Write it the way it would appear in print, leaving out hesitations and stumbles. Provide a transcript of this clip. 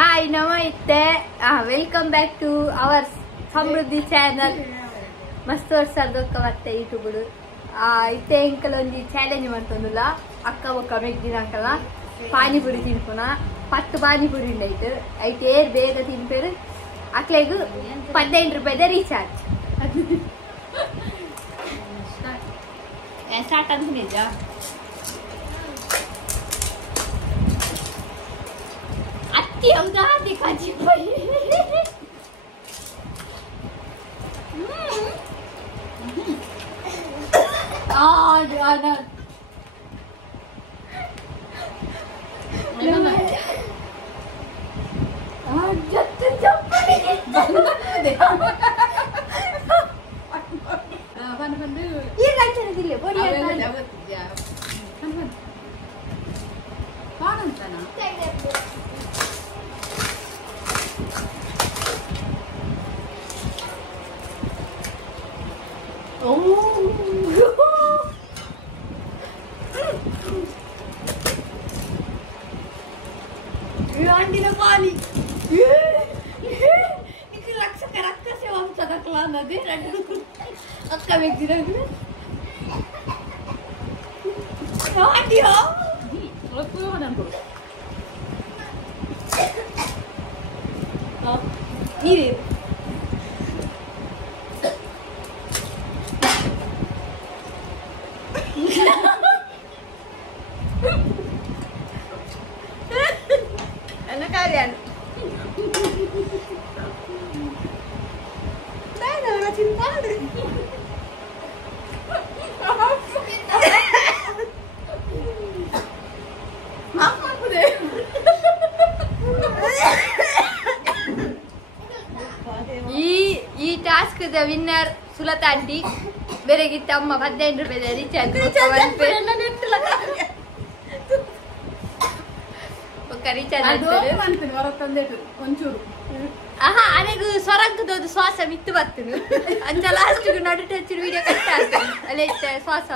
Hi, Namaste. Welcome back to our Samruddhi channel. Mast ವರ್ಷದಕ್ಕ ಮತ್ತೆ YouTube. ಇತ್ತೆ ಎಂಕಲ್ ಒಂಜಿ challenge ಮಾಡ್ತಂದುಲ್ಲ ಅಕ್ಕ ಬೊಕ್ಕ ಮೆಗ್ದಿನ ಅಂಕಲ ಪಾನಿಪುರಿ ತಿನ್ಪುನ 10 ಪಾನಿಪುರಿ ಉಂಡೈತು ಐತೆ ಏರ್ ಬೇಗ ತಿನ್ಪೇರು ಅಕ್ಲೆಗು 15 ರೂಪಾಯಿದ ರೀಚಾರ್ಜ್ ಸ್ಟಾರ್ಟ್ ಅಂತ ನಿಜ ಅತ್ತಿ ಹೌದಾ ದಿಕ್ಕಾಜಿ by Pani. Ini raksa sih om catat kelana deh, radu akka begini lagi. Oh dia. Lepas tu mana tu? Oh, ini. Kalian mana cinta deh apa deh ಈ task the winner Sulata aunty ಬೇರೆಗಿತ್ತ ಅಮ್ಮ 15 ರೂಪಾಯಿ recharge ಅನೆಗೂ ಸೊರಂಕದ ಶ್ವಾಸ ಮಿತ್ತು ಬರ್ತನು ಅಂಚ last ನಡು touch video ಕಷ್ಟ ಆಗ್ತದೆ ಅಲ್ಲೇ ಶ್ವಾಸ